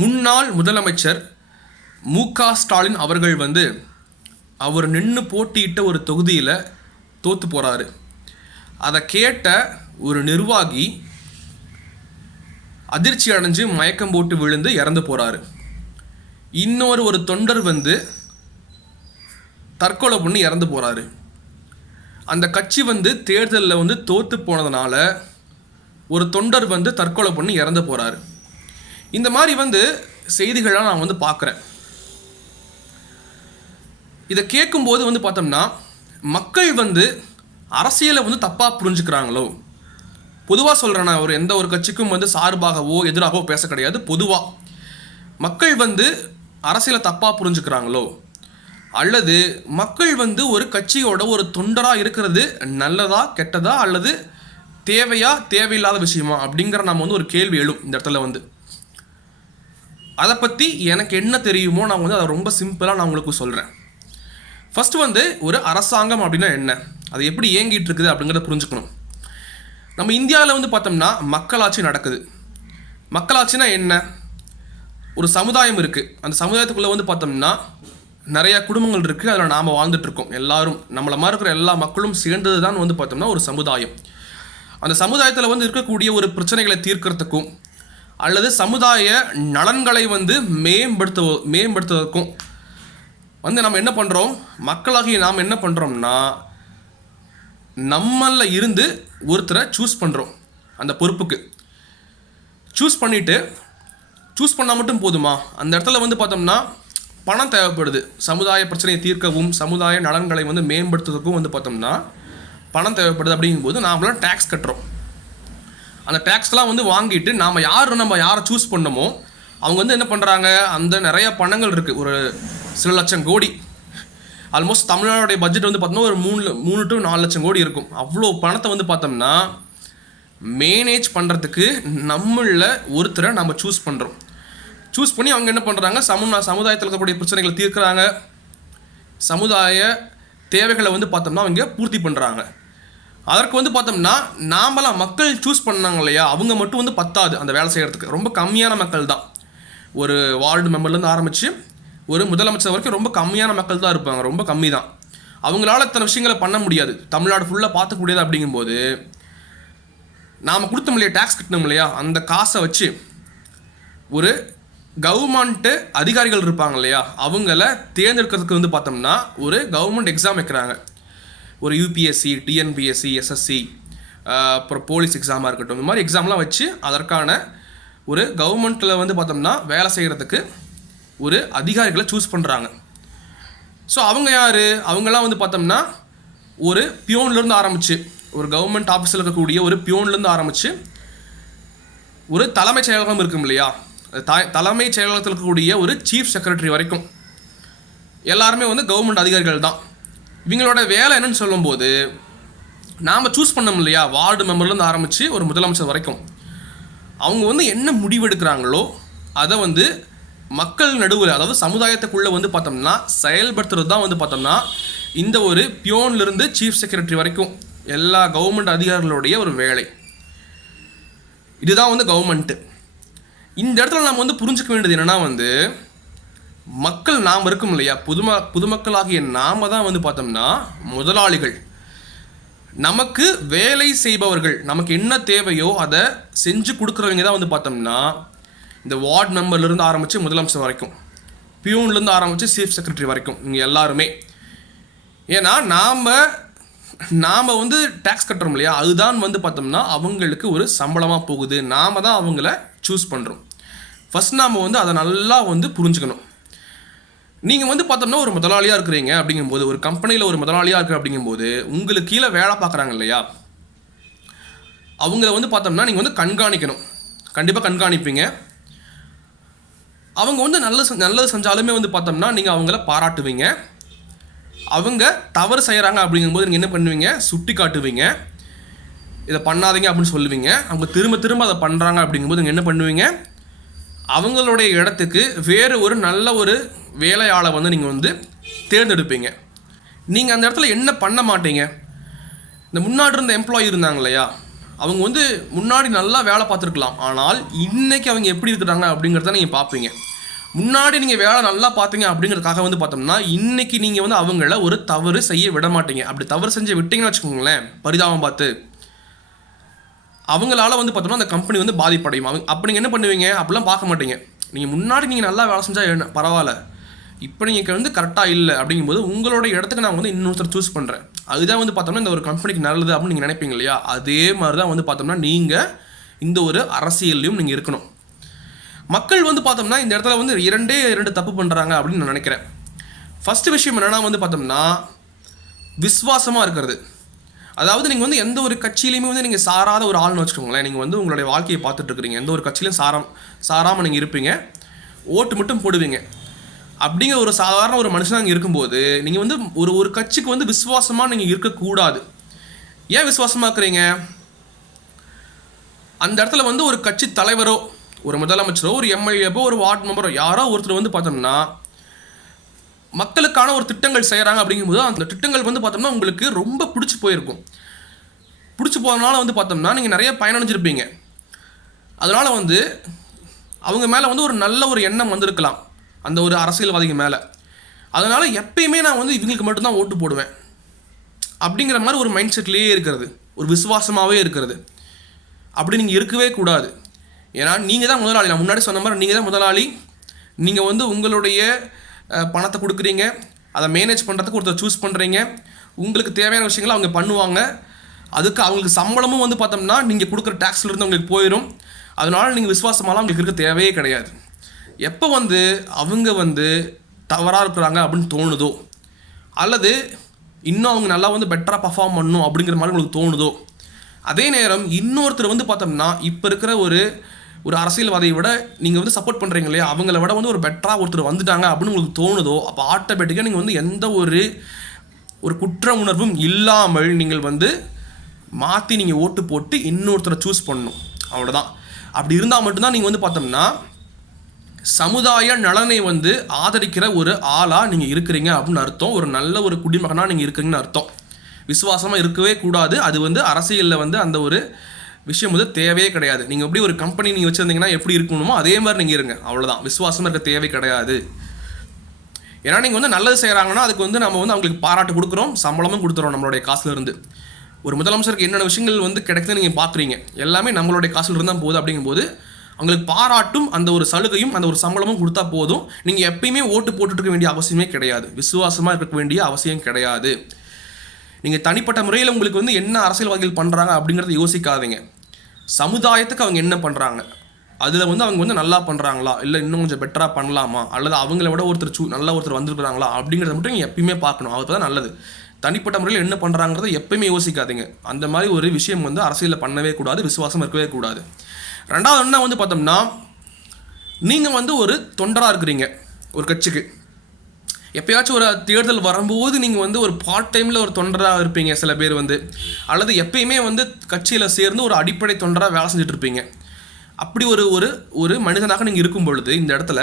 முன்னாள் முதலமைச்சர் மு.க. ஸ்டாலின் அவர்கள் அவர் நின்று போட்டியிட்ட ஒரு தொகுதியில் தோற்று போகிறாரு. அதை கேட்ட ஒரு நிர்வாகி அதிர்ச்சி அடைஞ்சு மயக்கம் போட்டு விழுந்து இறந்து போகிறாரு. இன்னொரு தொண்டர் தற்கொலை பண்ணி இறந்து போகிறாரு. அந்த கட்சி தேர்தலில் தோற்று போனதுனால ஒரு தொண்டர் தற்கொலை பண்ணி இறந்து போகிறாரு. இந்த மாதிரி செய்திகளாக நான் பார்க்குறேன். இதை கேட்கும்போது பார்த்தோம்னா மக்கள் அரசியலை தப்பாக புரிஞ்சுக்கிறாங்களோ. பொதுவாக சொல்கிறேன், நான் எந்த ஒரு கட்சிக்கும் சார்பாகவோ எதிராகவோ பேச கிடையாது. பொதுவாக மக்கள் அரசியலை தப்பாக புரிஞ்சுக்கிறாங்களோ, அல்லது மக்கள் ஒரு கட்சியோட ஒரு தொண்டராக இருக்கிறது நல்லதா கெட்டதா, அல்லது தேவையா தேவையில்லாத விஷயமா அப்படிங்கிற நம்ம ஒரு கேள்வி எழும் இந்த இடத்துல. அதை பற்றி எனக்கு என்ன தெரியுமோ நான் அதை ரொம்ப சிம்பிளாக நான் உங்களுக்கு சொல்கிறேன். ஃபஸ்ட்டு ஒரு அரசாங்கம் அப்படின்னா என்ன, அது எப்படி இயங்கிட்டு இருக்குது அப்படிங்கிறத புரிஞ்சுக்கணும். நம்ம இந்தியாவில் பார்த்தோம்னா மக்களாட்சி நடக்குது. மக்களாட்சினா என்ன? ஒரு சமுதாயம் இருக்குது. அந்த சமுதாயத்துக்குள்ளே பார்த்தோம்னா நிறையா குடும்பங்கள் இருக்குது. அதில் நாம் வாழ்ந்துட்டுருக்கோம். எல்லாரும் நம்மளை மாதிரி இருக்கிற எல்லா மக்களும் சேர்ந்தது தான் பார்த்தோம்னா ஒரு சமுதாயம். அந்த சமுதாயத்தில் இருக்கக்கூடிய ஒரு பிரச்சனைகளை தீர்க்கறதுக்கும் அல்லது சமுதாய நலன்களை மேம்படுத்துவதற்கும் நம்ம என்ன பண்ணுறோம், மக்களாகிய நாம் என்ன பண்ணுறோம்னா நம்மளில் இருந்து ஒருத்தரை சூஸ் பண்ணுறோம். அந்த பொறுப்புக்கு சூஸ் பண்ணால் மட்டும் போதுமா? அந்த இடத்துல பார்த்தோம்னா பணம் தேவைப்படுது. சமுதாய பிரச்சனையை தீர்க்கவும் சமுதாய நலன்களை மேம்படுத்துவதற்கும் பார்த்தோம்னா பணம் தேவைப்படுது. அப்படிங்கும்போது நாமளாம் டேக்ஸ் கட்டுறோம். அந்த டேக்ஸ்லாம் வாங்கிட்டு நம்ம யாரை சூஸ் பண்ணமோ அவங்க என்ன பண்ணுறாங்க, அந்த நிறைய பணங்கள் இருக்குது, ஒரு சில லட்சம் கோடி. ஆல்மோஸ்ட் தமிழ்நாடுடைய பட்ஜெட் பார்த்தோம்னா ஒரு 3 to 4 லட்சம் கோடி இருக்கும். அவ்வளோ பணத்தை பார்த்தோம்னா மேனேஜ் பண்ணுறதுக்கு நம்மள ஒருத்தரை நம்ம சூஸ் பண்ணுறோம். சூஸ் பண்ணி அவங்க என்ன பண்ணுறாங்க, சமுதாயத்தில் இருக்கக்கூடிய பிரச்சனைகளை தீர்க்கிறாங்க, சமுதாய தேவைகளை பார்த்தோம்னா அவங்க பூர்த்தி பண்ணுறாங்க. அதற்கு பார்த்தோம்னா நாமெல்லாம் மக்கள் சூஸ் பண்ணாங்க இல்லையா, அவங்க மட்டும் பத்தாது அந்த வேலை செய்கிறதுக்கு. ரொம்ப கம்மியான மக்கள் தான். ஒரு வார்டு மெம்பர்லேருந்து ஆரம்பித்து ஒரு முதலமைச்சர் வரைக்கும் ரொம்ப கம்மியான மக்கள் தான் இருப்பாங்க. ரொம்ப கம்மி தான். அவங்களால இத்தனை விஷயங்களை பண்ண முடியாது. தமிழ்நாடு ஃபுல்லாக பார்த்துக்கூடியது. அப்படிங்கும்போது நாம் கொடுத்தோம் இல்லையா, டேக்ஸ் கட்டணும் இல்லையா, அந்த காசை வச்சு ஒரு கவர்மெண்ட்டு அதிகாரிகள் இருப்பாங்க இல்லையா, அவங்கள தேர்ந்தெடுக்கிறதுக்கு பார்த்தோம்னா ஒரு கவர்மெண்ட் எக்ஸாம் வைக்கிறாங்க. ஒரு யூபிஎஸ்சி, டிஎன்பிஎஸ்சி, எஸ்எஸ்சி, அப்புறம் போலீஸ் எக்ஸாமாக இருக்கட்டும், இந்த மாதிரி எக்ஸாம்லாம் வச்சு அதற்கான ஒரு கவர்மெண்ட்டில் பார்த்தோம்னா வேலை செய்கிறதுக்கு ஒரு அதிகாரிகளை சூஸ் பண்ணுறாங்க. ஸோ அவங்க யார்? அவங்களாம் பார்த்தோம்னா ஒரு பியோன்லேருந்து ஆரம்பித்து, ஒரு கவர்மெண்ட் ஆஃபீஸில் இருக்கக்கூடிய ஒரு பியோன்லேருந்து ஆரம்பித்து ஒரு தலைமைச் செயலகம் இருக்கும் இல்லையா, தலைமைச் செயலகத்தில் இருக்கக்கூடிய ஒரு சீஃப் செக்ரட்டரி வரைக்கும் எல்லாருமே கவர்மெண்ட் அதிகாரிகள் தான். இவங்களோட வேலை என்னன்னு சொல்லும்போது, நாம் சூஸ் பண்ணோம் இல்லையா, வார்டு மெம்பர்லேருந்து ஆரம்பித்து ஒரு முதலமைச்சர் வரைக்கும் அவங்க என்ன முடிவெடுக்கிறாங்களோ அதை மக்கள் நடுவில், அதாவது சமுதாயத்துக்குள்ளே பார்த்தோம்னா செயல்படுத்துறது தான் பார்த்தோம்னா இந்த ஒரு பியோன்லேருந்து சீஃப் செக்ரட்டரி வரைக்கும் எல்லா கவர்மெண்ட் அதிகாரிகளுடைய ஒரு வேலை. இதுதான் கவர்மெண்ட்டு. இந்த இடத்துல நாம் புரிஞ்சுக்க வேண்டியது என்னென்னா, மக்கள் நாம் இருக்கும் இல்லையா, பொதுமக்களாகிய நாம் தான் பார்த்தோம்னா முதலாளிகள். நமக்கு வேலை செய்பவர்கள், நமக்கு என்ன தேவையோ அதை செஞ்சு கொடுக்குறவங்க தான் பார்த்தோம்னா இந்த வார்டு மெம்பர்லேருந்து ஆரம்பித்து முதலமைச்சர் வரைக்கும், பியூன்லேருந்து ஆரம்பித்து சீஃப் செக்ரட்டரி வரைக்கும் இங்கே எல்லாருமே. ஏன்னா நாம் டேக்ஸ் கட்டுறோம் இல்லையா, அதுதான் பார்த்தோம்னா அவங்களுக்கு ஒரு சம்பளமாக போகுது. நாம் தான் அவங்கள சூஸ் பண்ணுறோம். ஃபஸ்ட் நாம் அதை நல்லா புரிஞ்சுக்கணும். நீங்கள் பார்த்தோம்னா ஒரு முதலாளியாக இருக்கிறீங்க அப்படிங்கும்போது, ஒரு கம்பெனியில் ஒரு முதலாளியாக இருக்கிற அப்படிங்கும்போது உங்களுக்கு கீழே வேலை பார்க்குறாங்க இல்லையா, அவங்கள பார்த்தோம்னா நீங்கள் கண்காணிக்கணும். கண்டிப்பாக கண்காணிப்பீங்க. அவங்க நல்லது செஞ்சாலுமே பார்த்தோம்னா நீங்கள் அவங்கள பாராட்டுவீங்க. அவங்க தவறு செய்கிறாங்க அப்படிங்கும்போது நீங்கள் என்ன பண்ணுவீங்க, சுட்டி காட்டுவீங்க, இதை பண்ணாதீங்க அப்படின்னு சொல்லுவீங்க. அவங்க திரும்ப அதை பண்ணுறாங்க அப்படிங்கும்போது நீங்கள் என்ன பண்ணுவீங்க, அவங்களுடைய இடத்துக்கு வேறு ஒரு நல்ல ஒரு வேலையாளை நீங்கள் தேர்ந்தெடுப்பீங்க. நீங்கள் அந்த இடத்துல என்ன பண்ண மாட்டீங்க, இந்த முன்னாடி இருந்த எம்ப்ளாயி இருந்தாங்க இல்லையா, அவங்க வந்து முன்னாடி நல்லா வேலை பார்த்துருக்கலாம், ஆனால் இன்றைக்கி அவங்க எப்படி இருக்கிறாங்க அப்படிங்கிறத நீங்கள் பார்ப்பீங்க. முன்னாடி நீங்கள் வேலை நல்லா பார்த்தீங்க அப்படிங்கிறதுக்காக வந்து பார்த்தோம்னா இன்றைக்கி நீங்கள் வந்து அவங்கள ஒரு தவறு செய்ய விட மாட்டீங்க. அப்படி தவறு செஞ்சு விட்டீங்கன்னு வச்சுக்கோங்களேன், பரிதாபம் பார்த்து அவங்களால வந்து பார்த்தோம்னா அந்த கம்பெனி வந்து பாதிப்படையும். அப்போ நீங்கள் என்ன பண்ணுவீங்க? அப்படிலாம் பார்க்க மாட்டீங்க. நீங்கள் முன்னாடி நீங்கள் நல்லா வேலை செஞ்சால் என்ன பரவாயில்ல, இப்போ நீங்கள் வந்து கரெக்டாக இல்லை அப்படிங்கும்போது உங்களோட இடத்துக்கு நான் வந்து இன்னொருத்தர் சூஸ் பண்ணுறேன், அதுதான் வந்து பார்த்தோம்னா இந்த ஒரு கம்பெனிக்கு நல்லது அப்படின்னு நீங்கள் நினைப்பீங்க இல்லையா? அதே மாதிரி தான் வந்து பார்த்தோம்னா நீங்கள் இந்த ஒரு அரசியல்லையும் நீங்கள் இருக்கணும். மக்கள் வந்து பார்த்தோம்னா இந்த இடத்துல வந்து இரண்டு தப்பு பண்ணுறாங்க அப்படின்னு நான் நினைக்கிறேன். ஃபஸ்ட்டு விஷயம் என்னென்னா வந்து பார்த்தோம்னா விசுவாசமாக இருக்கிறது. அதாவது நீங்கள் வந்து எந்த ஒரு கட்சியிலையுமே வந்து நீங்கள் சாராத ஒரு ஆள்னு வச்சுக்கோங்களேன். நீங்கள் வந்து உங்களுடைய வாழ்க்கையை பார்த்துட்ருக்குறீங்க, எந்த ஒரு கட்சியிலையும் சாராமல் நீங்கள் இருப்பீங்க, ஓட்டு மட்டும் போடுவீங்க. அப்படிங்கிற ஒரு சாதாரண ஒரு மனுஷனாக அங்கே இருக்கும்போது நீங்கள் வந்து ஒரு கட்சிக்கு வந்து விசுவாசமாக நீங்கள் இருக்கக்கூடாது. ஏன் விசுவாசமாக இருக்கிறீங்க? அந்த இடத்துல வந்து ஒரு கட்சி தலைவரோ ஒரு முதலமைச்சரோ ஒரு எம்எல்ஏவோ ஒரு வார்டு மெம்பரோ யாரோ ஒருத்தர் வந்து பார்த்தோம்னா மக்களுக்கான ஒரு திட்டங்கள் செய்கிறாங்க அப்படிங்கும்போது அந்த திட்டங்கள் வந்து பார்த்தோம்னா உங்களுக்கு ரொம்ப பிடிச்சி போயிருக்கும். பிடிச்சி போகிறதுனால வந்து பார்த்தோம்னா நீங்கள் நிறைய பயனடைஞ்சிருப்பீங்க. அதனால் வந்து அவங்க மேலே வந்து ஒரு நல்ல ஒரு எண்ணம் வந்திருக்கலாம் அந்த ஒரு அரசியல்வாதிக்கு மேலே. அதனால் எப்பயுமே நான் வந்து இவங்களுக்கு மட்டும்தான் ஓட்டு போடுவேன் அப்படிங்கிற மாதிரி ஒரு மைண்ட் செட்லேயே இருக்கிறது, ஒரு விசுவாசமாகவே இருக்கிறது. அப்படி நீங்கள் இருக்கவே கூடாது. ஏன்னா நீங்கள் தான் முதலாளி. நான் முன்னாடி சொன்ன மாதிரி நீங்கள் தான் முதலாளி. நீங்கள் வந்து உங்களுடைய பணத்தை கொடுக்குறீங்க, அதை மேனேஜ் பண்ணுறதுக்கு ஒருத்தர் சூஸ் பண்ணுறீங்க. உங்களுக்கு தேவையான விஷயங்களை அவங்க பண்ணுவாங்க. அதுக்கு அவங்களுக்கு சம்பளமும் வந்து பார்த்தோம்னா நீங்கள் கொடுக்குற டேக்ஸ்லேருந்து அவங்களுக்கு போயிடும். அதனால் நீங்கள் விசுவாசமாலாம் அவங்களுக்கு இருக்க தேவையே கிடையாது. எப்போ வந்து அவங்க வந்து தவறாக இருக்கிறாங்க அப்படின்னு தோணுதோ, அல்லது இன்னும் அவங்க நல்லா வந்து பெட்டராக பர்ஃபார்ம் பண்ணணும் அப்படிங்கிற மாதிரி உங்களுக்கு தோணுதோ, அதே நேரம் இன்னொருத்தர் வந்து பார்த்தோம்னா இப்போ இருக்கிற ஒரு அரசியல்வாதியை விட நீங்கள் வந்து சப்போர்ட் பண்ணுறீங்க இல்லையா, அவங்கள விட வந்து ஒரு பெட்டராக ஒருத்தர் வந்துட்டாங்க அப்படின்னு உங்களுக்கு தோணுதோ, அப்போ ஆட்டோமேட்டிக்காக நீங்கள் வந்து எந்த ஒரு குற்ற உணர்வும் இல்லாமல் நீங்கள் வந்து மாற்றி நீங்கள் ஓட்டு போட்டு இன்னொருத்தரை சூஸ் பண்ணணும். அவ்வளோதான். அப்படி இருந்தால் மட்டும்தான் நீங்கள் வந்து பார்த்தோம்னா சமுதாய நலனை வந்து ஆதரிக்கிற ஒரு ஆளாக நீங்கள் இருக்கிறீங்க அப்படின்னு அர்த்தம். ஒரு நல்ல ஒரு குடிமகனாக நீங்கள் இருக்கிறீங்கன்னு அர்த்தம். விசுவாசமாக இருக்கவே கூடாது. அது வந்து அரசியலில் வந்து அந்த ஒரு விஷயம் வந்து தேவையே கிடையாது. நீங்கள் எப்படி ஒரு கம்பெனி நீங்கள் வச்சுருந்தீங்கன்னா எப்படி இருக்கணுமோ அதே மாதிரி நீங்கள் இருங்க, அவ்வளோதான். விசுவாசமாக இருக்க தேவை கிடையாது. ஏன்னா நீங்கள் வந்து நல்லது செய்கிறாங்கன்னா அதுக்கு வந்து நம்ம வந்து அவங்களுக்கு பாராட்டு கொடுக்குறோம், சம்பளமும் கொடுத்துறோம் நம்மளுடைய காசுலேருந்து. ஒரு முதலமைச்சருக்கு என்னென்ன விஷயங்கள் வந்து கிடைக்குதுன்னு நீங்கள் பார்க்குறீங்க, எல்லாமே நம்மளுடைய காசுல இருந்தால் போகுது. அப்படிங்கும்போது அவங்களுக்கு பாராட்டும் அந்த ஒரு சலுகையும் அந்த ஒரு சம்பளமும் கொடுத்தா போதும். நீங்கள் எப்பயுமே ஓட்டு போட்டுருக்க வேண்டிய அவசியமே கிடையாது, விசுவாசமாக இருக்க வேண்டிய அவசியம் கிடையாது. நீங்கள் தனிப்பட்ட முறையில் உங்களுக்கு வந்து என்ன அரசியல்வாதிகள் பண்ணுறாங்க அப்படிங்கிறத யோசிக்காதீங்க. சமுதாயத்துக்கு அவங்க என்ன பண்ணுறாங்க, அதில் வந்து அவங்க வந்து நல்லா பண்ணுறாங்களா, இல்லை இன்னும் கொஞ்சம் பெட்டராக பண்ணலாமா, அல்லது அவங்கள விட நல்ல ஒருத்தர் வந்திருக்கிறாங்களா அப்படிங்கிறத மட்டும் நீங்கள் எப்பயுமே பார்க்கணும். அது தான் நல்லது. தனிப்பட்ட முறையில் என்ன பண்ணுறாங்கிறத எப்பயுமே யோசிக்காதீங்க. அந்த மாதிரி ஒரு விஷயம் வந்து அரசியலில் பண்ணவே கூடாது, விசுவாசம் இருக்கவே கூடாது. ரெண்டாவது என்ன வந்து பார்த்தோம்னா, நீங்கள் வந்து ஒரு தொண்டராக இருக்கிறீங்க ஒரு கட்சிக்கு. எப்பயாச்சும் ஒரு தேர்தல் வரும்போது நீங்கள் வந்து ஒரு பார்ட் டைமில் ஒரு தொண்டராக இருப்பீங்க சில பேர் வந்து, அல்லது எப்பயுமே வந்து கட்சியில் சேர்ந்து ஒரு அடிப்படை தொண்டராக வேலை செஞ்சுட்டு இருப்பீங்க. அப்படி ஒரு மனிதனாக நீங்கள் இருக்கும் பொழுது இந்த இடத்துல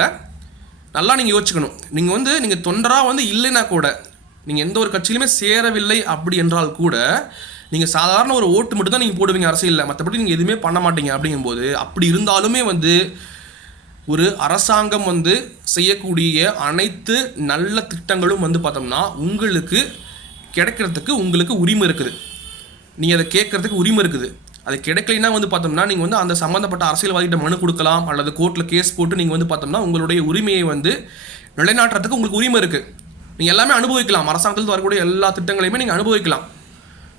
நல்லா நீங்கள் யோசிச்சுக்கணும். நீங்கள் தொண்டராக வந்து இல்லைன்னா கூட, நீங்கள் எந்த ஒரு கட்சியிலுமே சேரவில்லை அப்படி என்றால் கூட, நீங்கள் சாதாரண ஒரு ஓட்டு மட்டும் தான் நீங்கள் போடுவீங்க அரசியலில், மற்றபடி நீங்கள் எதுவுமே பண்ண மாட்டீங்க. அப்படிங்கும்போது அப்படி இருந்தாலுமே வந்து ஒரு அரசாங்கம் வந்து செய்யக்கூடிய அனைத்து நல்ல திட்டங்களும் வந்து பார்த்தோம்னா உங்களுக்கு கிடைக்கிறதுக்கு உங்களுக்கு உரிமை இருக்குது. நீங்கள் அதை கேட்குறதுக்கு உரிமை இருக்குது. அது கிடைக்கலைன்னா வந்து பார்த்தோம்னா நீங்கள் வந்து அந்த சம்மந்தப்பட்ட அரசியல்வாதிகிட்ட மனு கொடுக்கலாம், அல்லது கோர்ட்டில் கேஸ் போட்டு நீங்கள் வந்து பார்த்தோம்னா உங்களுடைய உரிமையை வந்து நிலைநாட்டுறதுக்கு உங்களுக்கு உரிமை இருக்குது. நீங்கள் எல்லாமே அனுபவிக்கலாம். அரசாங்கத்தில் வரக்கூடிய எல்லா திட்டங்களையுமே நீங்கள் அனுபவிக்கலாம்,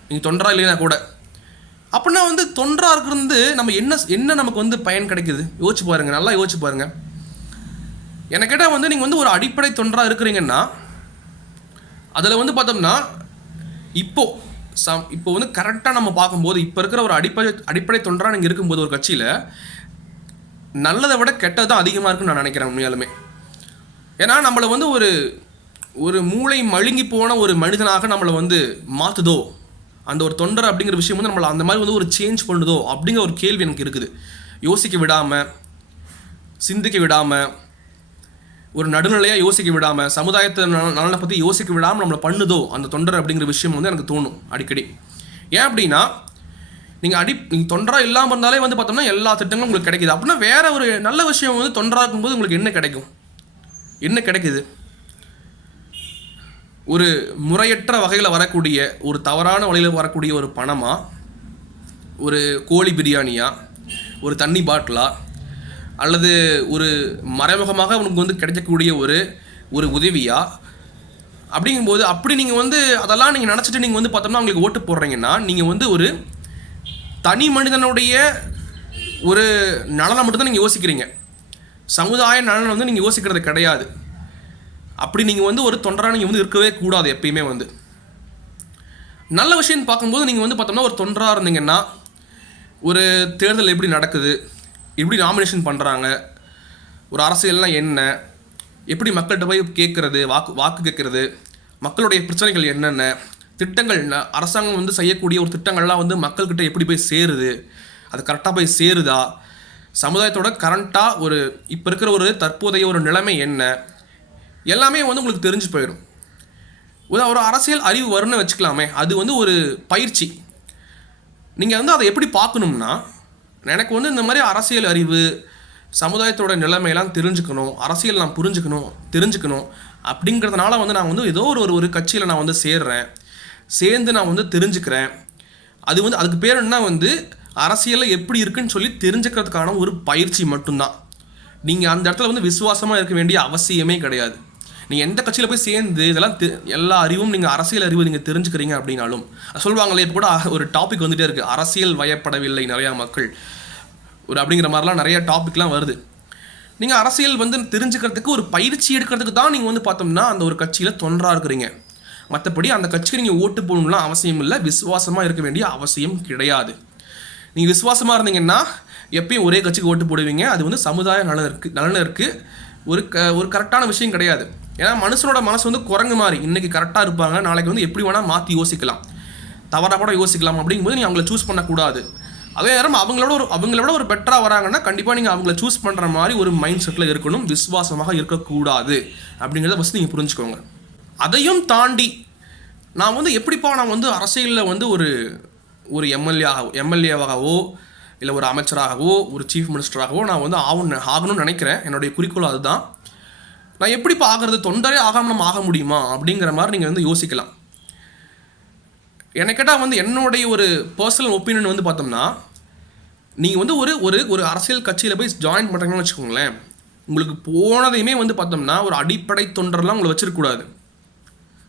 நீங்கள் தொண்டராக இல்லைன்னா கூட. அப்படின்னா வந்து தொண்டராக இருக்கிறது நம்ம என்ன நமக்கு வந்து பயன் கிடைக்குது யோசிச்சு பாருங்கள், நல்லா யோசிச்சு பாருங்கள். என்னை கேட்டால் வந்து நீங்கள் வந்து ஒரு அடிப்படை தொண்டராக இருக்கிறீங்கன்னா அதில் வந்து பார்த்தோம்னா இப்போ வந்து கரெக்டாக நம்ம பார்க்கும்போது இப்போ இருக்கிற ஒரு அடிப்படை தொண்டராக நீங்கள் இருக்கும்போது ஒரு கட்சியில் நல்லதை விட கெட்டது தான் அதிகமாக இருக்குன்னு நான் நினைக்கிறேன் உண்மையாலுமே. ஏன்னா நம்மளை வந்து ஒரு மூளை மழுங்கி போன ஒரு மனிதனாக நம்மளை வந்து மாற்றுதோ, அந்த ஒரு தொண்டர் அப்படிங்கிற விஷயம் வந்து நம்மளை அந்த மாதிரி வந்து ஒரு சேஞ்ச் பண்ணுதோ அப்படிங்கிற ஒரு கேள்வி எனக்கு இருக்குது. யோசிக்க விடாமல், சிந்திக்க விடாமல், ஒரு நடுநிலையாக யோசிக்க விடாமல், சமுதாயத்தை நலனை பற்றி யோசிக்க விடாமல் நம்மளை பண்ணுதோ அந்த தொண்டர் அப்படிங்கிற விஷயம் வந்து எனக்கு தோணும் அடிக்கடி. ஏன் அப்படின்னா நீங்கள் தொண்டராக இல்லாமல் இருந்தாலே வந்து பார்த்தோம்னா எல்லா திட்டங்களும் உங்களுக்கு கிடைக்குது. அப்படின்னா வேற ஒரு நல்ல விஷயம் வந்து தொண்டராக இருக்கும்போது உங்களுக்கு என்ன கிடைக்கும்? என்ன கிடைக்குது? ஒரு முறையற்ற வகையில் வரக்கூடிய, ஒரு தவறான வழியில் வரக்கூடிய ஒரு பணமா, ஒரு கோழி பிரியாணியா, ஒரு தண்ணி பாட்டிலா, அல்லது ஒரு மறைமுகமாக உனக்கு வந்து கிடைக்கக்கூடிய ஒரு உதவியா? அப்படிங்கும்போது அப்படி நீங்கள் வந்து அதெல்லாம் நீங்கள் நினச்சிட்டு நீங்கள் வந்து பார்த்தோம்னா உங்களுக்கு ஓட்டு போடுறீங்கன்னா, நீங்கள் வந்து ஒரு தனி மனிதனுடைய ஒரு நலனை மட்டும்தான் நீங்கள் யோசிக்கிறீங்க. சமுதாய நலனை வந்து நீங்கள் யோசிக்கிறது கிடையாது. அப்படி நீங்கள் வந்து ஒரு தொண்டராக நீங்கள் வந்து இருக்கவே கூடாது. எப்பயுமே வந்து நல்ல விஷயம் பார்க்கும்போது நீங்கள் வந்து பார்த்தோம்னா ஒரு தொண்டராக இருந்தீங்கன்னா, ஒரு தேர்தல் எப்படி நடக்குது, எப்படி நாமினேஷன் பண்ணுறாங்க, ஒரு அரசியல்னால் என்ன, எப்படி மக்கள்கிட்ட போய் கேட்குறது, வாக்கு கேட்குறது, மக்களுடைய பிரச்சனைகள் என்னென்ன, திட்டங்கள் அரசாங்கம் வந்து செய்யக்கூடிய ஒரு திட்டங்கள்லாம் வந்து மக்கள்கிட்ட எப்படி போய் சேருது, அது கரெக்டாக போய் சேருதா, சமுதாயத்தோட கரண்ட்டாக ஒரு இப்போ இருக்கிற ஒரு தற்போதைய ஒரு நிலைமை என்ன, எல்லாமே வந்து உங்களுக்கு தெரிஞ்சு போயிடும். ஒரு அரசியல் அறிவு வரும்னு வச்சுக்கலாமே. அது வந்து ஒரு பயிற்சி. நீங்கள் வந்து அதை எப்படி பார்க்கணும்னா, எனக்கு வந்து இந்த மாதிரி அரசியல் அறிவு, சமுதாயத்தோட நிலைமையெல்லாம் தெரிஞ்சுக்கணும், அரசியல் நான் தெரிஞ்சுக்கணும் அப்படிங்கிறதுனால வந்து நான் வந்து ஏதோ ஒரு கட்சியில் நான் வந்து சேர்ந்து நான் வந்து தெரிஞ்சுக்கிறேன். அது வந்து அதுக்கு பேர் என்ன வந்து அரசியலில் எப்படி இருக்குன்னு சொல்லி தெரிஞ்சுக்கிறதுக்கான ஒரு பயிற்சி மட்டும்தான். நீங்கள் அந்த இடத்துல வந்து விசுவாசமாக இருக்க வேண்டிய அவசியமே கிடையாது. நீங்கள் எந்த கட்சியில் போய் சேர்ந்து இதெல்லாம் எல்லா அறிவும் நீங்கள் அரசியல் அறிவு நீங்கள் தெரிஞ்சுக்கிறீங்க அப்படின்னாலும், சொல்லுவாங்களே இப்போ கூட ஒரு டாபிக் வந்துகிட்டே இருக்குது, அரசியல் வயப்படவில்லை நிறையா மக்கள் அப்படிங்கிற மாதிரிலாம் நிறைய டாபிக்லாம் வருது. நீங்கள் அரசியல் வந்து தெரிஞ்சுக்கிறதுக்கு ஒரு பயிற்சி எடுக்கிறதுக்கு தான் நீங்கள் வந்து பார்த்தோம்னா அந்த ஒரு கட்சியில் தொண்டராக இருக்கிறீங்க. மற்றபடி அந்த கட்சிக்கு நீங்கள் ஓட்டு போடணும்லாம் அவசியம் இல்லை. விசுவாசமாக இருக்க வேண்டிய அவசியம் கிடையாது. நீங்கள் விசுவாசமாக இருந்தீங்கன்னா எப்பயும் ஒரே கட்சிக்கு ஓட்டு போடுவீங்க. அது வந்து சமுதாய நலனுக்கு ஒரு கரெக்டான விஷயம் கிடையாது. ஏன்னா மனுஷனோட மனசு வந்து குரங்கு மாதிரி, இன்றைக்கி கரெக்டாக இருப்பாங்க, நாளைக்கு வந்து எப்படி வேணால் மாற்றி யோசிக்கலாம், தவறாக கூட யோசிக்கலாம். அப்படிங்கும்போது நீங்கள் அவங்கள சூஸ் பண்ணக்கூடாது. அதே நேரம் அவங்கள விட ஒரு பெட்டராக வராங்கன்னா கண்டிப்பாக நீங்கள் அவங்கள சூஸ் பண்ணுற மாதிரி ஒரு மைண்ட் செட்டில் இருக்கணும். விசுவாசமாக இருக்கக்கூடாது அப்படிங்கிறத ஃபஸ்ட்டு நீங்கள் புரிஞ்சுக்கோங்க. அதையும் தாண்டி நான் வந்து எப்படிப்பா நான் வந்து அரசியலில் வந்து ஒரு எம்எல்ஏவாகவோ இல்லை ஒரு அமைச்சராகவோ ஒரு சீஃப் மினிஸ்டராகவோ நான் வந்து ஆகணும்னு நினைக்கிறேன். என்னுடைய குறிக்கோள் அதுதான். நான் எப்படிப்பா ஆகிறது, தொண்டரே ஆகாமல் நம்ம ஆக முடியுமா அப்படிங்கிற மாதிரி நீங்கள் வந்து யோசிக்கலாம். எனக்கு கேட்டால் வந்து என்னுடைய ஒரு பர்சனல் ஒப்பீனியன் வந்து பார்த்தோம்னா, நீங்கள் வந்து ஒரு அரசியல் கட்சியில் போய் ஜாயின் பண்ணுறீங்கன்னு வச்சுக்கோங்களேன், உங்களுக்கு போனதையுமே வந்து பார்த்தோம்னா ஒரு அடிப்படை தொண்டர்லாம் உங்களை வச்சிருக்கக்கூடாது.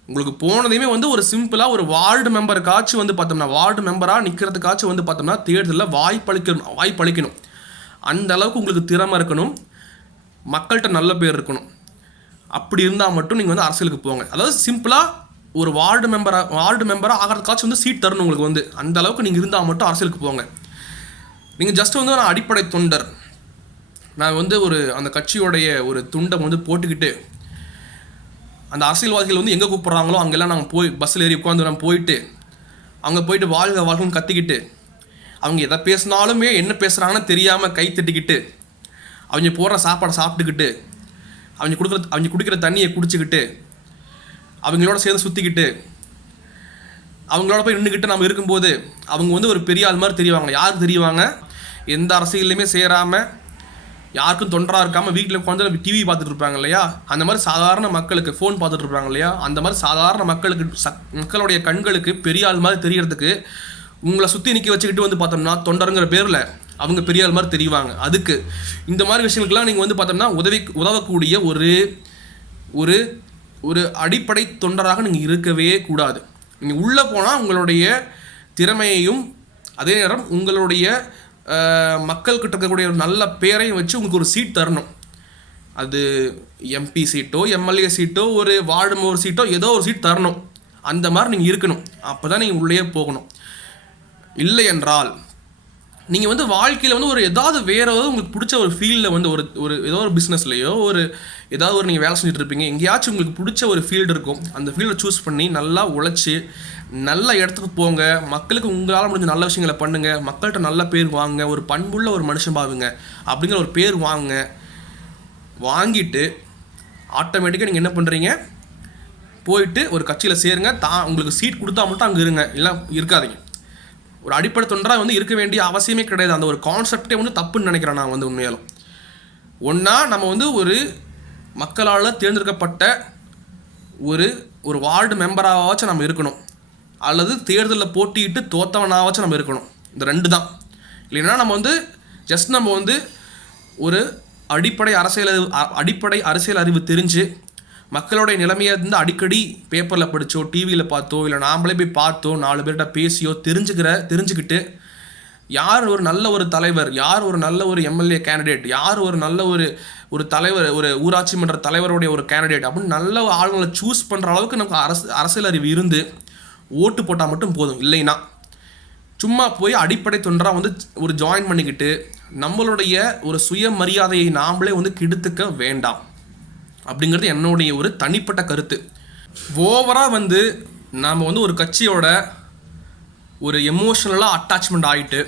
உங்களுக்கு போனதையுமே வந்து ஒரு சிம்பிளாக ஒரு வார்டு மெம்பருக்காச்சும் வந்து பார்த்தோம்னா, வார்டு மெம்பராக நிற்கிறதுக்காச்சும் வந்து பார்த்தோம்னா தேர்தலில் வாய்ப்பளிக்கணும். அந்த அளவுக்கு உங்களுக்கு திறமை இருக்கணும், மக்கள்கிட்ட நல்ல பேர் இருக்கணும். அப்படி இருந்தால் மட்டும் நீங்கள் வந்து அரசியலுக்கு போங்க. அதாவது சிம்பிளாக ஒரு வார்டு மெம்பராக ஆகிறதுக்காச்சும் வந்து சீட் தரணும் உங்களுக்கு வந்து. அந்த அளவுக்கு நீங்கள் இருந்தால் மட்டும் அரசியலுக்கு போங்க. நீங்கள் ஜஸ்ட் வந்து நான் அடிப்படை தொண்டர், நான் வந்து அந்த கட்சியோடைய ஒரு துண்டை வந்து போட்டுக்கிட்டு அந்த அரசியல்வாதிகள் வந்து எங்கே கூப்பிட்றாங்களோ அங்கெல்லாம் நாங்கள் போய் பஸ்ஸில் ஏறி உட்காந்து நான் போயிட்டு அங்கே போயிட்டு வாழ்கன்னு கத்திக்கிட்டு, அவங்க எதை பேசினாலுமே என்ன பேசுகிறாங்கன்னு தெரியாமல் கை தட்டிக்கிட்டு, அவங்க போடுற சாப்பாடை சாப்பிட்டுக்கிட்டு, அவங்க குடிக்கிற தண்ணியை குடிச்சிக்கிட்டு, அவங்களோட சேர்ந்து சுற்றிக்கிட்டு, அவங்களோட போய் நின்றுக்கிட்டு நம்ம இருக்கும்போது அவங்க வந்து ஒரு பெரிய ஆள் மாதிரி தெரிவாங்க. யாருக்கு தெரிவாங்க? எந்த அரசியல்லையுமே சேராமல், யாருக்கும் தொண்டராக இருக்காமல் வீட்டில் உட்காந்து டிவி பார்த்துட்டு இருப்பாங்க இல்லையா, அந்த மாதிரி சாதாரண மக்களுக்கு ஃபோன் பார்த்துட்டு இருப்பாங்க இல்லையா, அந்த மாதிரி சாதாரண மக்களுடைய கண்களுக்கு பெரிய ஆள் மாதிரி தெரியறதுக்கு உங்களை சுற்றி நிற்க வச்சுக்கிட்டு வந்து பார்த்தோம்னா தொண்டருங்கிற பேரில் அவங்க பெரிய ஆள் மாதிரி தெரிவாங்க. அதுக்கு இந்த மாதிரி விஷயங்களுக்கெல்லாம் நீங்கள் வந்து பார்த்தோம்னா உதவக்கூடிய ஒரு அடிப்படை தொண்டராக நீங்கள் இருக்கவே கூடாது. நீங்கள் உள்ளே போனால் உங்களுடைய திறமையையும் அதே நேரம் உங்களுடைய மக்கள்கிட்ட இருக்கக்கூடிய ஒரு நல்ல பேரையும் வச்சு உங்களுக்கு ஒரு சீட் தரணும். அது எம்பி சீட்டோ எம்எல்ஏ சீட்டோ ஒரு வார்டு மெம்பர் சீட்டோ ஏதோ ஒரு சீட் தரணும். அந்த மாதிரி நீங்கள் இருக்கணும். அப்போ தான் நீங்கள் உள்ளே போகணும். இல்லை என்றால் நீங்கள் வந்து வாழ்க்கையில் வந்து ஏதாவது உங்களுக்கு பிடிச்ச ஒரு ஃபீல்டில் வந்து ஏதோ ஒரு பிஸ்னஸ்லையோ ஏதாவது நீங்கள் வேலை செஞ்சுட்டு இருப்பீங்க. எங்கேயாச்சும் உங்களுக்கு பிடிச்ச ஒரு ஃபீல்டு இருக்கும். அந்த ஃபீல்டை சூஸ் பண்ணி நல்லா உழைச்சி நல்ல இடத்துக்கு போங்க. மக்களுக்கு உங்களால் முடிஞ்ச நல்ல விஷயங்களை பண்ணுங்கள். மக்கள்கிட்ட நல்ல பேர் வாங்க, ஒரு பண்புள்ள ஒரு மனுஷன் பாருங்க அப்படிங்கிற ஒரு பேர் வாங்கிட்டு ஆட்டோமேட்டிக்காக நீங்கள் என்ன பண்ணுறீங்க, போயிட்டு ஒரு கட்சியில் சேருங்க. உங்களுக்கு சீட் கொடுத்தா மட்டும் அங்கே இருங்க, இல்லை இருக்காதீங்க. ஒரு அடிப்படை தொண்டராக வந்து இருக்க வேண்டிய அவசியமே கிடையாது. அந்த ஒரு கான்செப்டே வந்து தப்புன்னு நினைக்கிறேன் நான் வந்து உண்மையாலும். ஒன்றா நம்ம வந்து ஒரு மக்களால் தேர்ந்தெடுக்கப்பட்ட ஒரு ஒரு வார்டு மெம்பராகவாச்சும் நம்ம இருக்கணும், அல்லது தேர்தலில் போட்டியிட்டு தோத்தவனாகவாச்சும் நம்ம இருக்கணும். இந்த 2 தான். இல்லைன்னா நம்ம வந்து ஜஸ்ட் நம்ம வந்து ஒரு அடிப்படை அரசியல் அறிவு தெரிஞ்சு மக்களுடைய நிலைமையை வந்து அடிக்கடி பேப்பரில் படித்தோ டிவியில் பார்த்தோ இல்லை நாம்ளே போய் பார்த்தோ 4 பேர்கிட்ட பேசியோ தெரிஞ்சுக்கிட்டு யார் ஒரு நல்ல ஒரு தலைவர், யார் ஒரு நல்ல ஒரு எம்எல்ஏ கேண்டிடேட், யார் ஒரு நல்ல ஒரு தலைவர், ஒரு ஊராட்சி மன்ற தலைவருடைய ஒரு கேண்டிடேட் அப்படின்னு நல்ல ஆளுங்களை சூஸ் பண்ணுற அளவுக்கு நமக்கு அரசியல் அறிவு இருந்து ஓட்டு போட்டால் மட்டும் போதும். இல்லைன்னா சும்மா போய் அடிப்படை தொண்டராக வந்து ஒரு ஜாயின் பண்ணிக்கிட்டு நம்மளுடைய ஒரு சுயமரியாதையை நாம்ளே வந்து கெடுத்துக்க வேண்டாம் அப்படிங்கிறது என்னுடைய ஒரு தனிப்பட்ட கருத்து. ஓவராக வந்து நாம் வந்து ஒரு கட்சியோட ஒரு எமோஷனலாக அட்டாச்மெண்ட் ஆகிட்டு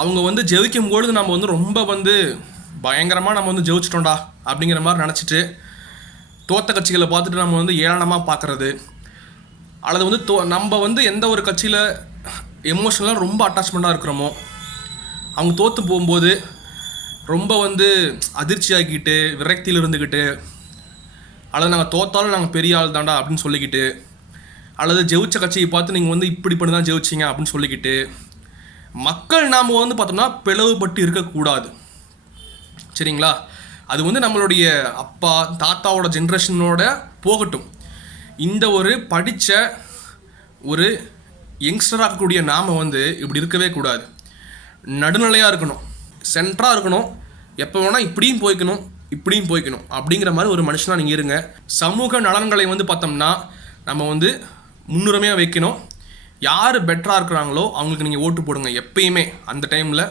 அவங்க வந்து ஜெயிக்கும்பொழுது நம்ம வந்து ரொம்ப வந்து பயங்கரமாக நம்ம வந்து ஜெயிச்சிட்டோம்டா அப்படிங்கிற மாதிரி நினச்சிட்டு தோத்த கட்சிகளை பார்த்துட்டு நம்ம வந்து ஏளனமாக பார்க்குறது, அல்லது வந்து நம்ம வந்து எந்த ஒரு கட்சியில் எமோஷனலாக ரொம்ப அட்டாச்மெண்ட்டாக இருக்கிறோமோ அவங்க தோற்று போகும்போது ரொம்ப வந்து அதிர்ச்சியாகிக்கிட்டு விரக்தியில் இருந்துக்கிட்டு, அல்லது நாங்கள் தோத்தாலும் நாங்கள் பெரிய ஆள் தாண்டா அப்படின்னு சொல்லிக்கிட்டு, அல்லது ஜெயிச்ச கட்சியை பார்த்து நீங்கள் வந்து இப்படி பண்ணி தான் ஜெயிச்சிங்க அப்படின்னு சொல்லிக்கிட்டு மக்கள் நாம் வந்து பார்த்தோம்னா பிளவுபட்டு இருக்கக்கூடாது. சரிங்களா? அது வந்து நம்மளுடைய அப்பா தாத்தாவோட ஜென்ரேஷனோட போகட்டும். இந்த ஒரு படித்த ஒரு யங்ஸ்டராக இருக்கக்கூடிய நாம் வந்து இப்படி இருக்கவே கூடாது. நடுநிலையாக இருக்கணும், சென்டராக இருக்கணும். எப்போ வேணால் இப்படியும் போய்க்கணும் அப்படிங்கிற மாதிரி ஒரு மனுஷனாக நீங்கள் இருங்க. சமூக நலன்களை வந்து பார்த்தோம்னா நம்ம வந்து முன்னுரிமையாக வைக்கணும். யார் பெட்டராக இருக்கிறாங்களோ அவங்களுக்கு நீங்கள் ஓட்டு போடுங்க எப்பயுமே அந்த டைமில்.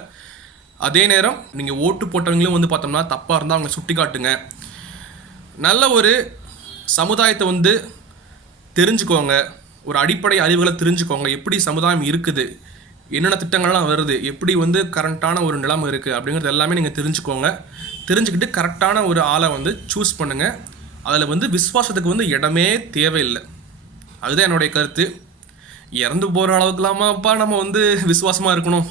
அதே நேரம் நீங்கள் ஓட்டு போட்டவங்களும் வந்து பார்த்தோம்னா தப்பாக இருந்தால் அவங்களை சுட்டி காட்டுங்க. நல்ல ஒரு சமுதாயத்தை வந்து தெரிஞ்சுக்கோங்க, ஒரு அடிப்படை அறிவுகளை தெரிஞ்சுக்கோங்க. எப்படி சமுதாயம் இருக்குது, என்னென்ன திட்டங்கள்லாம் வருது, எப்படி வந்து கரெக்டான ஒரு நிலைமை இருக்குது அப்படிங்கிறது எல்லாமே நீங்கள் தெரிஞ்சுக்கிட்டு கரெக்டான ஒரு ஆளை வந்து சூஸ் பண்ணுங்கள். அதில் வந்து விசுவாசத்துக்கு வந்து இடமே தேவையில்லை. அதுதான் என்னுடைய கருத்து. இறந்து போகிற அளவுக்குலாமாப்பா நம்ம வந்து விசுவாசமாக இருக்கணும்.